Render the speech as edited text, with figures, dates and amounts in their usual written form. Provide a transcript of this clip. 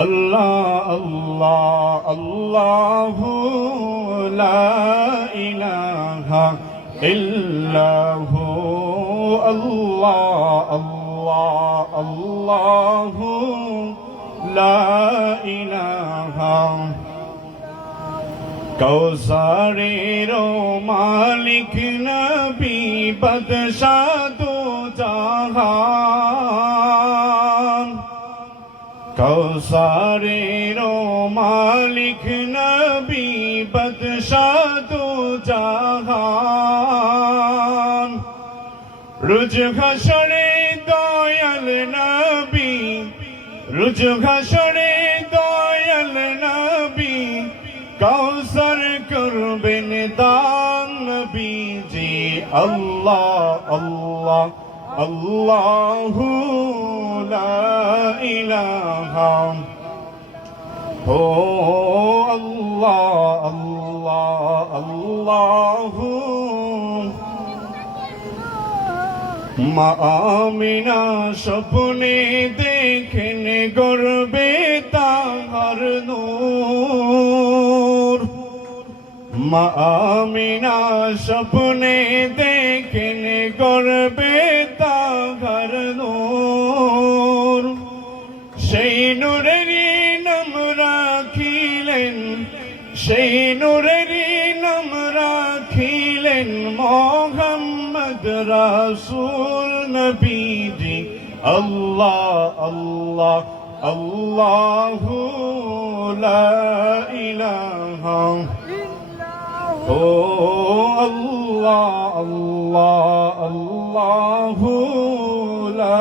আল্লাহ আল্লাহ আল্লাহু লা ইলাহা ইল্লাহু আল্লাহ আল্লাহ আল্লাহু লা ইলাহা কৌসারের মালিক নবী বাদশাহ দো জাহান কৌসারের মালিক নবী বাদশাহ দো জাহান রুজ ঘাসরে দয়াল নবী রুজ ঘাসরে দয়াল নবী কৌসর করবেন দান নবীজি আল্লাহ আল্লাহ আল্লাহু লা ইলাহা ও আল্লাহ আল্লাহ আল্লাহু মা আমিনা স্বপ্নে দেখেন গর্বে তাহার নূর মা আমিনা স্বপ্নে দেখেন গর্বে তাহার নূর সেই নূরেরই নাম রাখিলেন সেই নূরেরই নাম রাখিলেন মোহাম্মদ রাসূল নবীজি আল্লাহ আল্লাহ আল্লাহু লা ইলাহা ও আল্লাহ আল্লাহ আল্লাহু লা